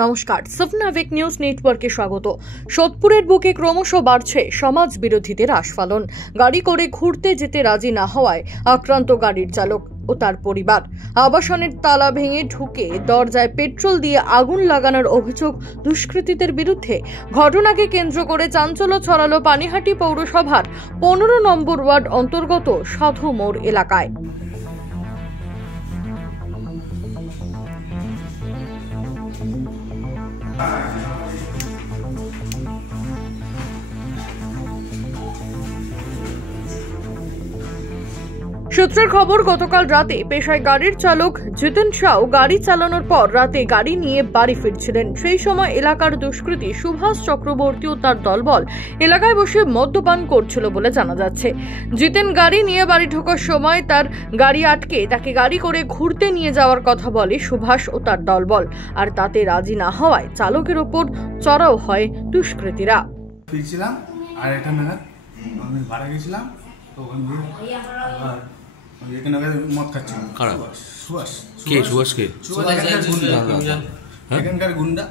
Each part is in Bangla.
নমস্কার, সফনাভিক নিউজ নেটওয়ার্কে স্বাগত। সোদপুরের বুকে ক্রমশ বাড়ছে সমাজ বিরোধীদের আস্ফালন। গাড়ি করে ঘুরতে যেতে রাজি না হওয়ায় আক্রান্ত গাড়ির চালক ও তার পরিবার। আবাসনের তালা ভেঙে ঢুকে দরজায় পেট্রোল দিয়ে আগুন লাগানোর অভিযোগ দুষ্কৃতীদের বিরুদ্ধে। ঘটনাকে কেন্দ্র করে চাঞ্চল্য ছড়ালো পানিহাটি পৌরসভার 15 নম্বর ওয়ার্ড অন্তর্গত সাধু মোড় এলাকায়। সূত্রের খবর, গতকাল রাতে পেশায় গাড়ির চালক জিতেন শাহ গাড়ি চালানোর পর রাতে গাড়ি নিয়ে বাড়ি ফিরছিলেন। সেই সময় এলাকার দুষ্কৃতী সুভাষ চক্রবর্তী ও তার দলবল এলাকায় বসে মদ্যপান করছিল বলে জানা যাচ্ছে। জিতেন গাড়ি নিয়ে বাড়ি ঢোকার সময় তার গাড়ি আটকে তাকে গাড়ি করে ঘুরতে নিয়ে যাওয়ার কথা বলে সুভাষ ও তার দলবল, আর তাতে রাজি না হওয়ায় চালকের ওপর চড়াও হয় দুষ্কৃতীরা। ফিরছিলাম আর এটা নাগাদ আমি ভাড়া গেছিলাম, তো ওখান দিয়ে এখানে মদ খাচ্ছিল। সুভাষ এখানকার গুন্ডা,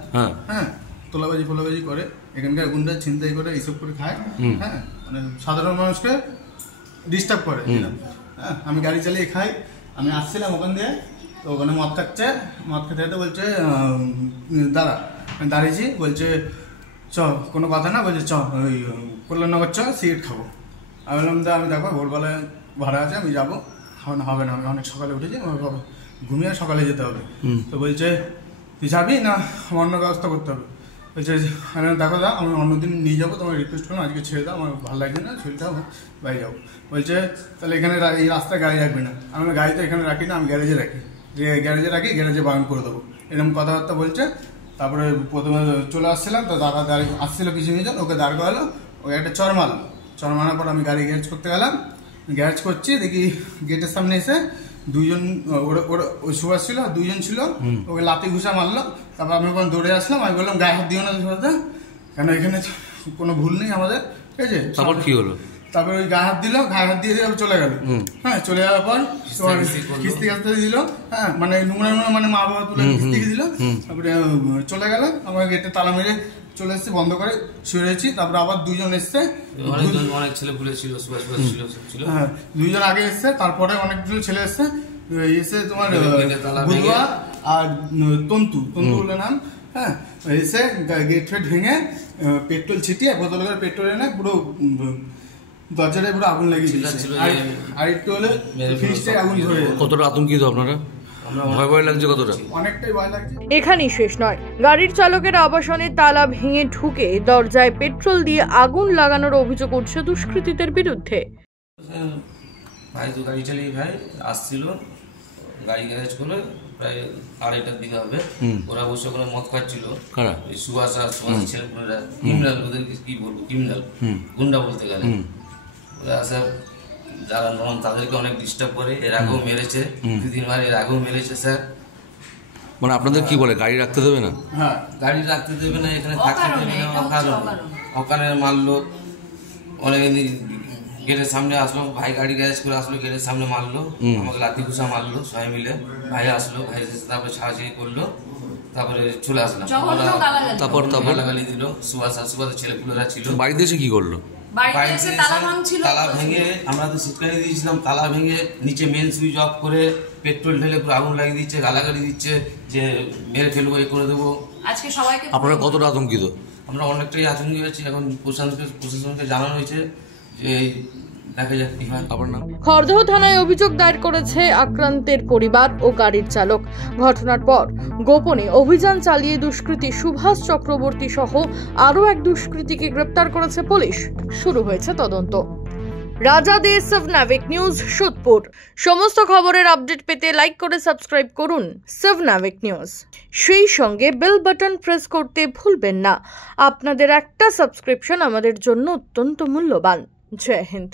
হ্যাঁ, তোলাবাজি করে, এখানকার গুন্ডা ছিনতাই করে, এইসব করে খায়, হ্যাঁ, মানে সাধারণ মানুষকে ডিস্টার্ব করে। হ্যাঁ, আমি গাড়ি চালিয়ে খাই, আমি আসছিলাম ওখান দিয়ে, তো ওখানে মদ খাচ্ছে, মদ খেতে বলছে দাঁড়া, আমি দাঁড়িয়েছি, বলছে চ, কোনো কথা না, বলছে চ ওই কল্যাণনগর চ, সিগারেট খাবো। আমি বললাম আমি দেখো ভোরবেলায় ভাড়া আছে, আমি যাবো, হবে না, আমি অনেক সকালে উঠেছি, আমার ঘুমিয়ে সকালে যেতে হবে। তো বলছে তুই যাবি না অন্য ব্যবস্থা করতে হবে। বলছে দেখো দা, আমি অন্যদিন নিয়ে যাবো, তোমার রিকোয়েস্ট করুন, আজকে ছেড়ে দাও, আমার ভালো লাগছে না, শরীরটা বাড়ি যাবো। বলছে তাহলে এখানে এই রাস্তায় গাড়ি রাখবি না। আমি গাড়ি তো এখানে রাখি না, আমি গ্যারেজে রাখি, গ্যারেজে বারণ করে দেবো, এরকম কথাবার্তা বলছে। তারপরে প্রথমে চলে আসছিলাম, তো দাদা দাঁড়িয়ে আসছিল কিছু মিনিট, ওকে দাঁড় করালো, ওকে একটা চর মারার পর আমি গাড়ি গ্যারেজ করতে গেলাম। গ্যারেজ করছি, দেখি গেটের সামনে এসে দুইজন, ওই সুভাষ ছিল, দুইজন ছিল, ওকে লাথি ঘুষা মারলো। তারপর আমি যখন দৌড়ে আসলাম, আমি বললাম গায়ে হাত দিও না সাথে, কেন এখানে কোনো ভুল নেই আমাদের, ঠিক আছে। তারপর কি হলো? তারপরে ওই গায়ে হাত দিল, গায়ে হাত দিয়ে চলে গেল। হ্যাঁ, চলে যাওয়ার পর কিস্তি কাস্তে দিল, হ্যাঁ, মানে নোংরা মানে মা বাবা তুলে কিস্তি দিল। তারপরে চলে গেল, আমার গেটে তালা মেরে চলে এসছে, বন্ধ করে শুয়ে রয়েছি। তারপরে আবার দুইজন এসছে, অনেক ছেলে পুলে ছিল, হ্যাঁ, দুইজন আগে এসছে, তারপরে অনেকগুলো ছেলে এসছে, এসে তোমার বুধুয়া আর তন্তু বলে নাম, হ্যাঁ, এসে গেট ফেট ভেঙে পেট্রোল ছিটিয়ে, বোতল করে পেট্রোল এনে পুরো দরজাটায় পুরো আগুন লাগিয়ে দিয়েছে। আর একটু হলে ফ্রিজটাই আগুন ধরে। কতটা আতঙ্কিত আপনারা? ভয় লাগছে কতটা? অনেকটাই ভয় লাগছে। এখানেই শেষ নয়, গাড়ির চালকের আবাসনের তালা ভেঙে ঢুকে দরজায় পেট্রোল দিয়ে আগুন লাগানোর অভিযোগ উঠছে দুষ্কৃতীদের বিরুদ্ধে। ভাই তো গাড়ি চালিয়ে ভাই আসছিল, গাড়ি গ্যারেজ করে প্রায় 2:30টার দিকে হবে। ওরা বসে ওখানে মদ খাচ্ছিল, সুভাষ আর সুভাষ ছেলেপুলেরা, ক্রিমিনাল, ওদেরকে কি বলবো, ক্রিমিনাল গুন্ডা বলতে গেলে। ওরা আসার যারা নরম তাদেরকে অনেক ডিস্টার্ব করে, এর আগেও মেরেছে, 2-3 বার এর আগেও মেরেছে স্যার। মানে আপনাদের কি বলে গাড়ি রাখতে দেবে না? হ্যাঁ, গাড়ি রাখতে দেবে না, এখানে থাকতে দেবে না, অকারণে মারলো। অনেক গেটের সামনে আসলো, ভাই গাড়ি গ্যারেজ করে আসলো, গেটের সামনে মারলো, আমাকে লাথি ঘুষা মারলো, সবাই মিলে। ভাই আসলো, ভাই তারপরে ছাড়াছাড়ি করলো, তারপরে চলে আসলাম। তারপর গালাগালি দিল, সুভাষের ছেলেপুলেরা ছিল। বাড়িতে এসে কি করলো? তালা ভেঙে, আমরা তো সিটকানি দিয়েছিলাম, তালা ভেঙে নিচে মেন সুইচ অফ করে পেট্রোল ঢেলে পুরো আগুন লাগিয়ে দিচ্ছে, গালাগালি দিচ্ছে যে মেরে ফেলবো, এ করে দেবো। আজকে সবাইকে আপনারা কতটা আতঙ্কিত? আমরা অনেকটাই আতঙ্কিত হয়েছি। এখন প্রশাসনকে জানানো হয়েছে যে দেখা যাক কি হয়। খড়দহ থানায় অভিযোগ দায়ের করেছে আক্রান্তের পরিবার ও গাড়ির চালক। ঘটনার পর গোপনে অভিযান চালিয়ে দুষ্কৃতী সুভাষ চক্রবর্তী সহ আরও এক দুষ্কৃতীকে গ্রেপ্তার করেছে পুলিশ। শুরু হয়েছে তদন্ত। রাজা দে, সফনাভিক নিউজ, সোদপুর। সমস্ত খবরের আপডেট পেতে লাইক করে সাবস্ক্রাইব করুন সফনাভিক নিউজ। সেই সঙ্গে বেল বাটন প্রেস করতে ভুলবেন না। আপনাদের একটা সাবস্ক্রিপশন আমাদের জন্য অত্যন্ত মূল্যবান। জয় হিন্দ।